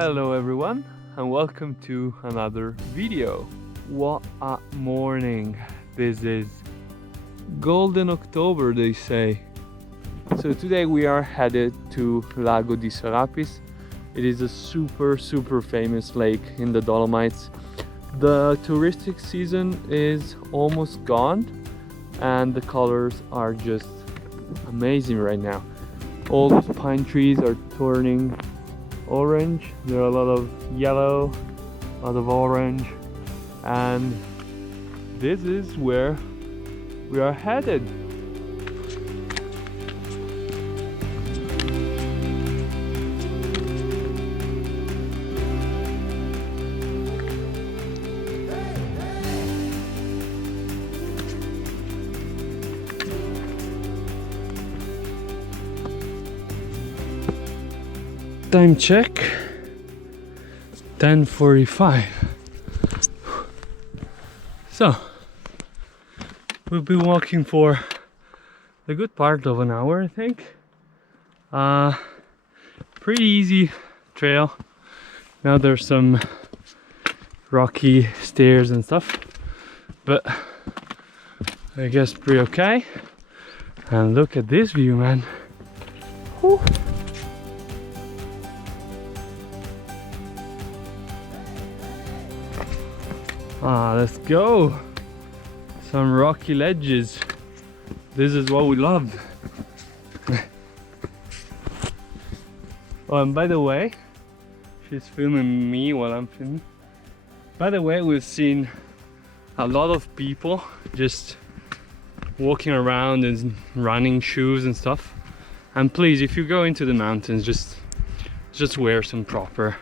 Hello everyone and welcome to another video. What a morning this is. Golden October they say. So today we are headed to Lago di Sorapis. It is a super famous lake in the Dolomites. The touristic season is almost gone and the colors are just amazing right now. All those pine trees are turning orange. There are a lot of yellow, a lot of orange, and this is where we are headed. Time check, 10:45. So we've been walking for a good part of an hour, I think. Pretty easy trail. Now there's some rocky stairs and stuff, but I guess pretty okay. And look at this view, man. Whew. Let's go! Some rocky ledges. This is what we love. Oh, and by the way, she's filming me while I'm filming. By the way, we've seen a lot of people just walking around in running shoes and stuff. And please, if you go into the mountains, just wear some proper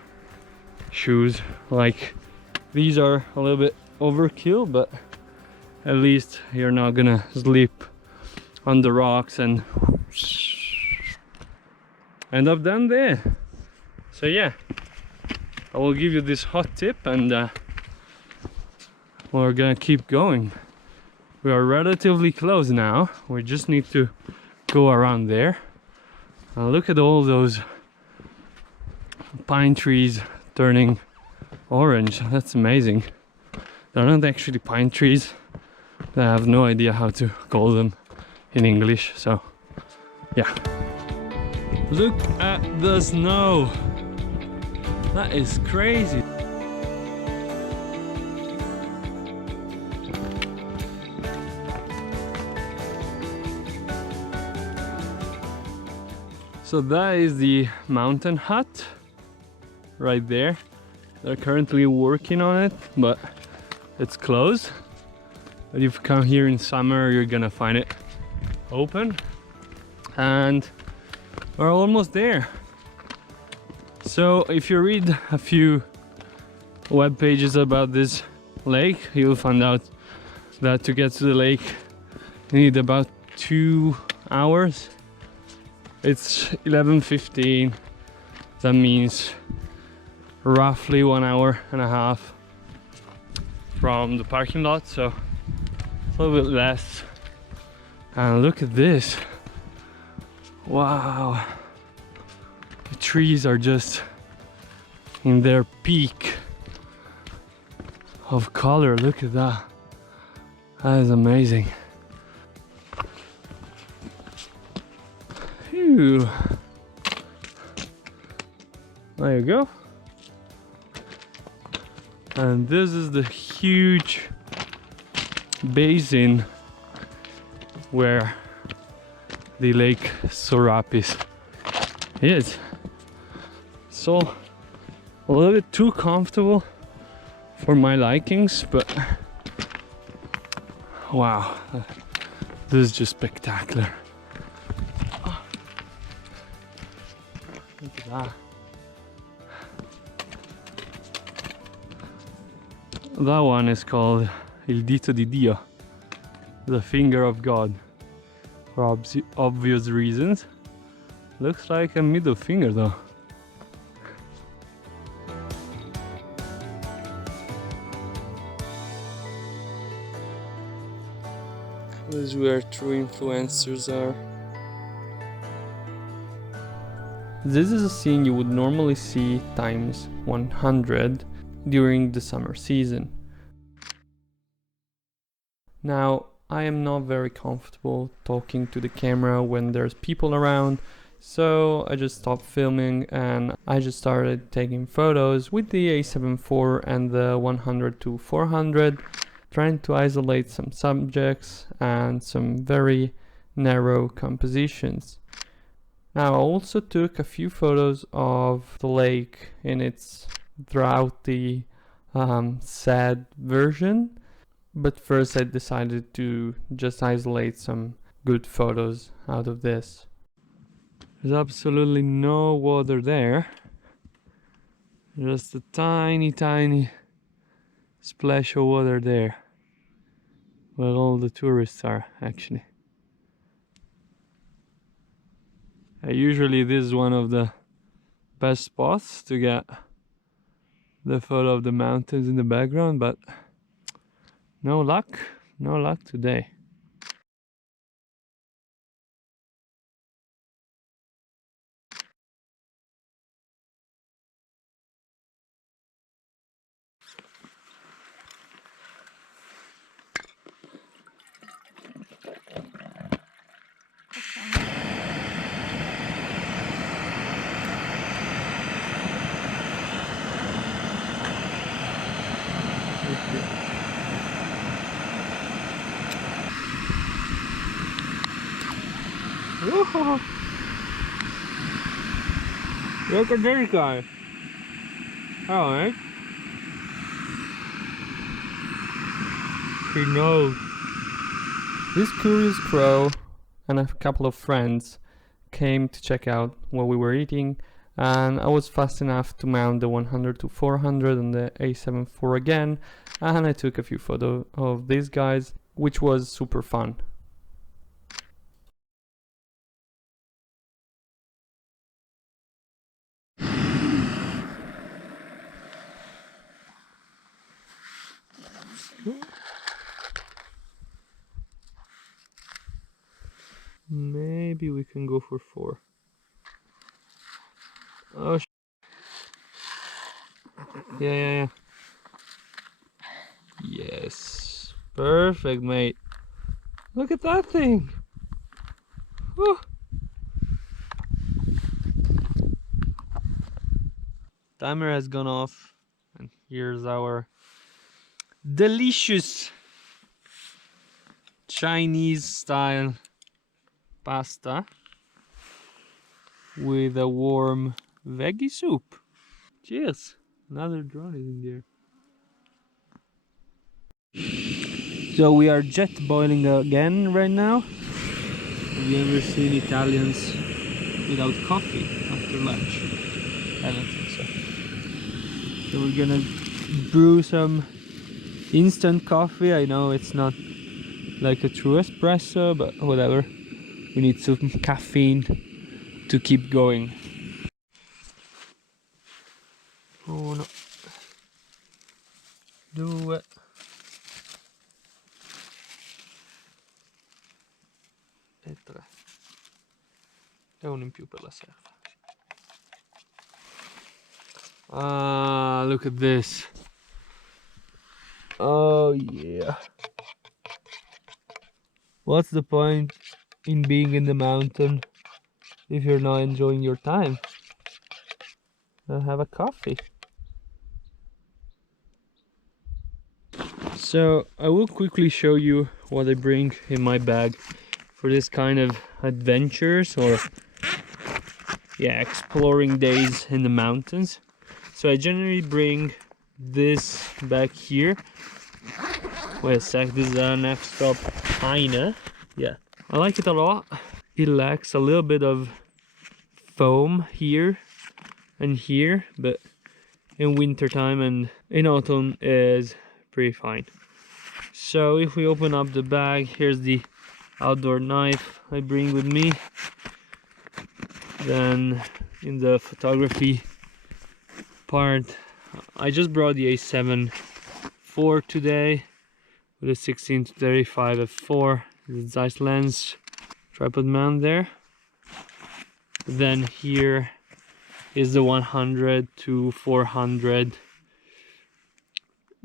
shoes. Like, these are a little bit overkill, but at least you're not gonna slip on the rocks and end up down there. So yeah, I will give you this hot tip and we're gonna keep going. We are relatively close now. We just need to go around there. And look at all those pine trees turning orange. That's amazing. They're not actually pine trees. I have no idea how to call them in English, so yeah. Look at the snow. That is crazy. So that is the mountain hut right there. They're currently working on it, but it's closed. But if you come here in summer, you're gonna find it open. And we're almost there. So if you read a few web pages about this lake, you'll find out that to get to the lake, you need about 2 hours. It's 11:15. That means roughly 1.5 hours from the parking lot, so a little bit less. And look at this. Wow, the trees are just in their peak of color. Look at that. That is amazing. Phew. There you go. And this is the huge basin where the lake Sorapis is. So a little bit too comfortable for my likings, but wow, this is just spectacular. Oh, look at that. That one is called Il dito di Dio, the finger of God, for obvious reasons. Looks like a middle finger though. This is where true influencers are. This is a scene you would normally see times 100 during the summer season. Now, I am not very comfortable talking to the camera when there's people around, so I just stopped filming and I just started taking photos with the A7 IV and the 100-400, trying to isolate some subjects and some very narrow compositions. Now, I also took a few photos of the lake in its droughty, sad version. But first I decided to just isolate some good photos out of this. There's absolutely no water there. Just a tiny splash of water there. Where all the tourists are, actually. Usually this is one of the best spots to get the photo of the mountains in the background, but no luck today. Woohoo! Look at this guy! Alright. He knows. This curious crow and a couple of friends came to check out what we were eating, and I was fast enough to mount the 100-400 and the A7 IV again, and I took a few photos of these guys, which was super fun. Maybe we can go for 4. Oh, yeah. Yes. Perfect, mate. Look at that thing. Whew. Timer has gone off, and here's our delicious Chinese style pasta with a warm veggie soup. Cheers! Another drone is in there. So we are jet boiling again right now. Have you ever seen Italians without coffee after lunch? I don't think so. So we're gonna brew some instant coffee. I know it's not like a true espresso, but whatever. We need some caffeine to keep going. 1, 2, e 3. E uno in più per la serva. Ah, look at this. Oh yeah. What's the point in being in the mountain if you're not enjoying your time? Have a coffee. So I will quickly show you what I bring in my bag for this kind of adventures or exploring days in the mountains. So I generally bring this back here. Wait a sec, this is an F-stop Heine. Yeah, I like it a lot. It lacks a little bit of foam here and here, but in winter time and in autumn is pretty fine. So if we open up the bag, here's the outdoor knife I bring with me. Then in the photography part, I just brought the A7 IV today with a 16-35 f4, the Zeiss lens, tripod mount there. Then here is the 100 to 400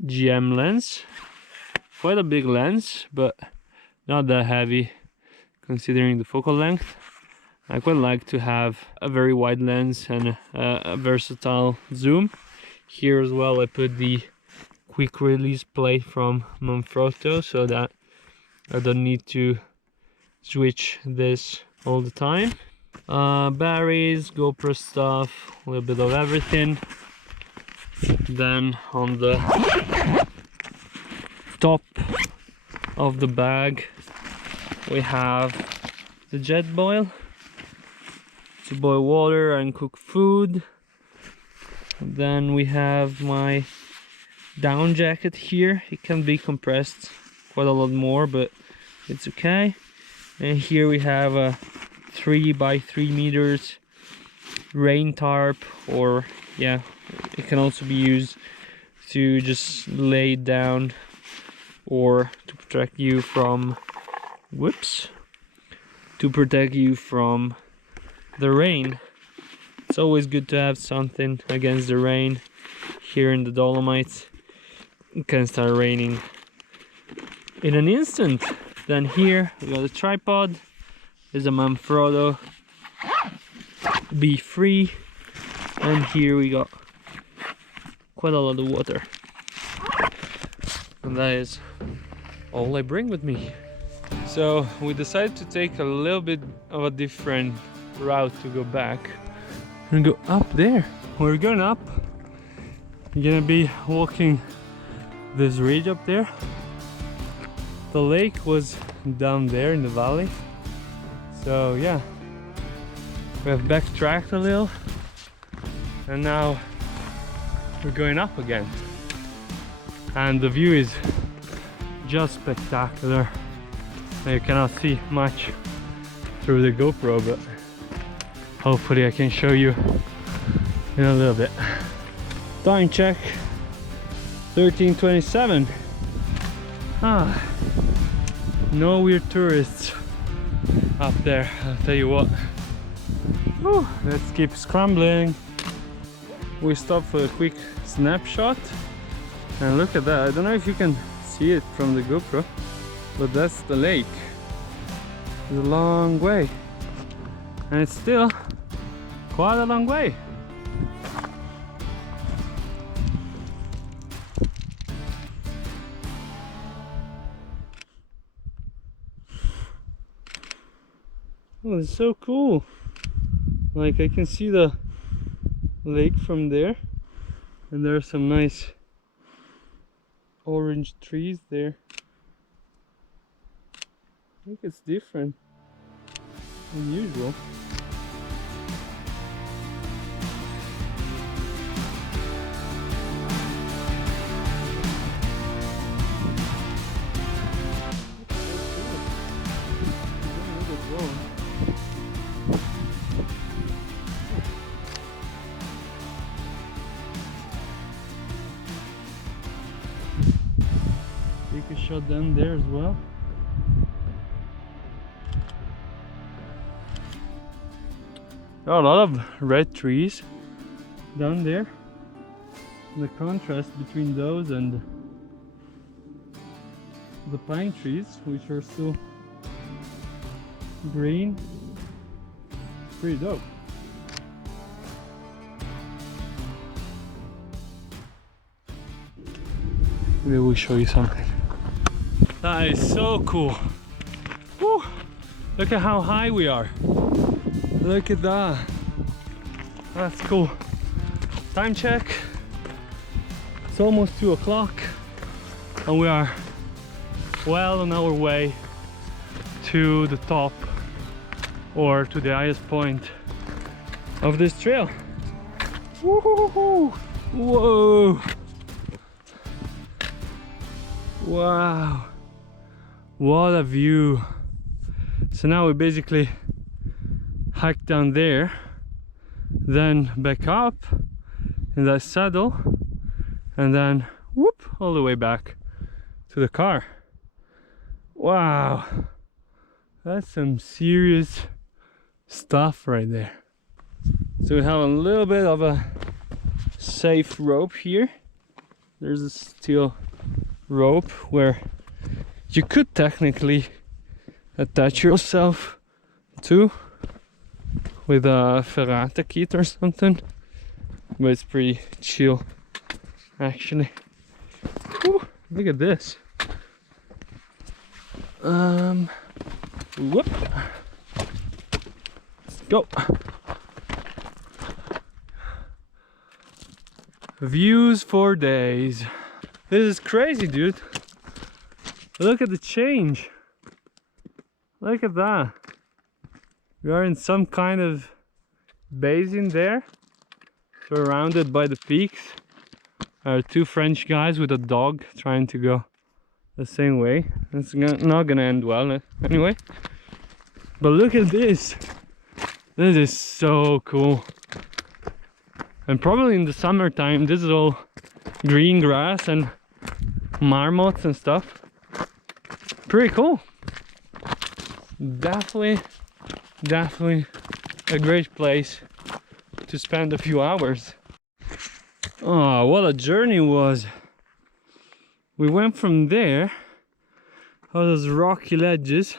GM lens. Quite a big lens, but not that heavy considering the focal length. I quite like to have a very wide lens and a versatile zoom. Here as well I put the quick release plate from Manfrotto so that I don't need to switch this all the time. Batteries, GoPro stuff, a little bit of everything. Then on the top of the bag we have the jet boil to boil water and cook food. Then we have my down jacket here. It can be compressed quite a lot more, but it's okay. And here we have a 3 by 3 meters rain tarp, or yeah, it can also be used to just lay down or to protect you from the rain. It's always good to have something against the rain. Here in the Dolomites it can start raining in an instant. Then here we got a tripod. There's a Manfrotto B3, and here we got quite a lot of water, and that is all I bring with me. So we decided to take a little bit of a different route to go back and go up there. We're going up. We're gonna be walking this ridge up there. The lake was down there in the valley, so yeah, we have backtracked a little and now we're going up again, and the view is just spectacular. You cannot see much through the GoPro, but hopefully I can show you in a little bit. Time check 13:27. No weird tourists up there, I'll tell you what. Whew, let's keep scrambling. We stopped for a quick snapshot, and look at that. I don't know if you can see it from the GoPro, but that's the lake. It's a long way, and it's still quite a long way. Oh, it's so cool. Like, I can see the lake from there, and there are some nice orange trees there. I think it's different than usual. Take a shot down there as well. There are a lot of red trees down there. The contrast between those and the pine trees, which are still green, pretty dope. Maybe we'll show you something. That is so cool. Woo! Look at how high we are. Look at that. That's cool. Time check. It's almost 2 o'clock and we are well on our way to the top, or to the highest point of this trail. Woo-hoo-hoo-hoo. Whoa! Wow, what a view. So now we basically hike down there, then back up in that saddle, and then whoop, all the way back to the car. Wow, that's some serious stuff right there. So we have a little bit of a safe rope here. There's a steel rope where you could technically attach yourself to with a ferrata kit or something, but it's pretty chill actually. Whew, look at this. Whoop. Let's go. Views for days. This is crazy, dude. Look at the change. Look at that. We are in some kind of basin there, surrounded by the peaks. There are two French guys with a dog trying to go the same way. It's not gonna end well anyway. But look at this. This is so cool. And probably in the summertime this is all green grass and marmots and stuff. Pretty cool. Definitely a great place to spend a few hours. Oh, what a journey was. We went from there, all those rocky ledges,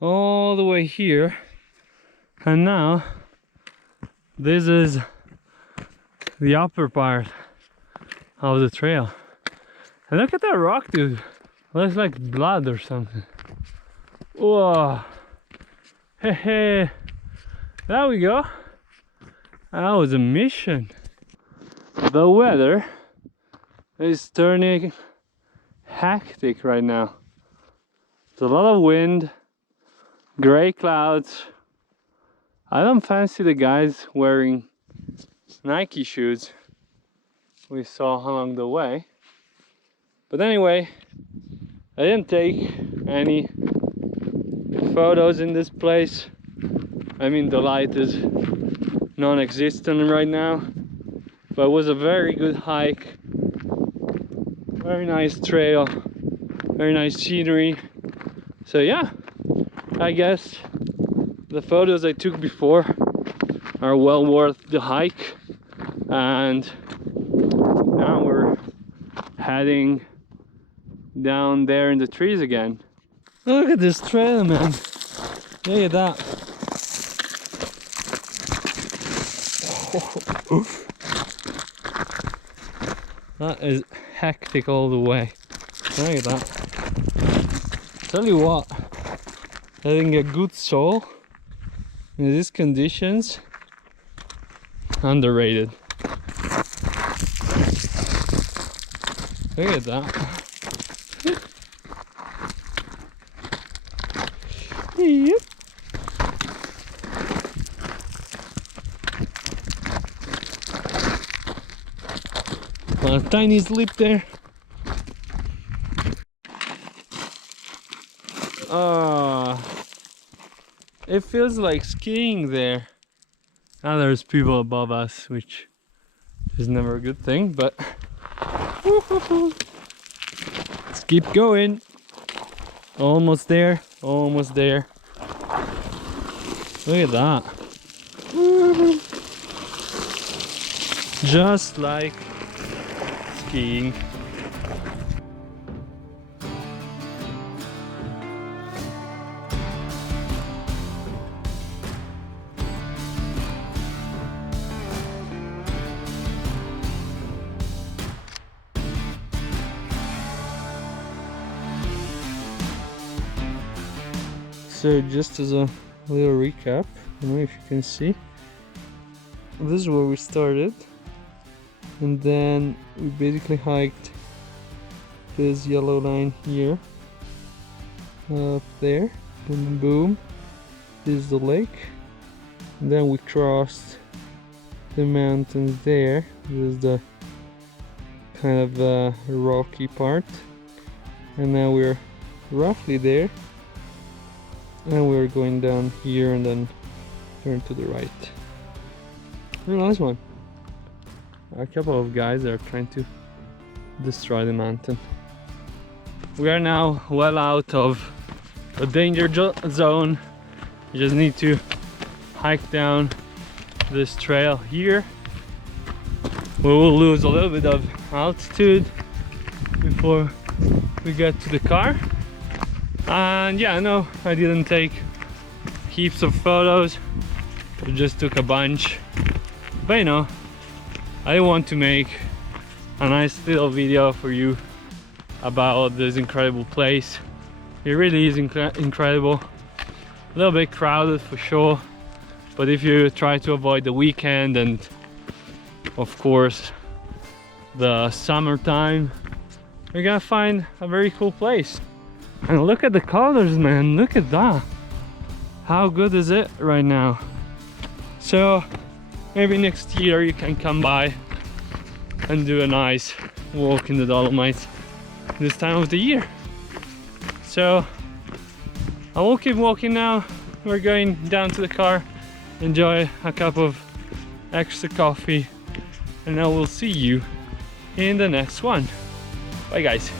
all the way here, and now this is the upper part of the trail. And look at that rock, dude. Looks like blood or something. Whoa. Hey, hey. There we go. That was a mission. The weather is turning hectic right now. There's a lot of wind, gray clouds. I don't fancy the guys wearing Nike shoes we saw along the way. But anyway, I didn't take any photos in this place. I mean, the light is non-existent right now, but it was a very good hike, very nice trail, very nice scenery. So yeah, I guess the photos I took before are well worth the hike, and now we're heading down there in the trees again. Look at this trail, man. Look at that. That is hectic all the way. Look at that. Tell you what, having a good soul in these conditions, underrated. Look at that. Yep. A tiny slip there. It feels like skiing there. Now there's people above us, which is never a good thing, but let's keep going. Almost there, almost there. Look at that. Just like skiing. So just as a little recap, I don't know if you can see, this is where we started, and then we basically hiked this yellow line here, up there, boom boom, this is the lake, and then we crossed the mountains there. This is the kind of rocky part, and now we're roughly there. And we're going down here and then turn to the right. Very nice one. A couple of guys are trying to destroy the mountain. We are now well out of the danger zone. You just need to hike down this trail here. We will lose a little bit of altitude before we get to the car. And yeah, I know I didn't take heaps of photos, I just took a bunch, but you know, I want to make a nice little video for you about this incredible place. It really is incredible. A little bit crowded for sure, but if you try to avoid the weekend and of course the summertime, you're gonna find a very cool place. And look at the colors, man, look at that. How good is it right now? So maybe next year you can come by and do a nice walk in the Dolomites this time of the year. So I will keep walking now. We're going down to the car, enjoy a cup of extra coffee, and I will see you in the next one. Bye guys.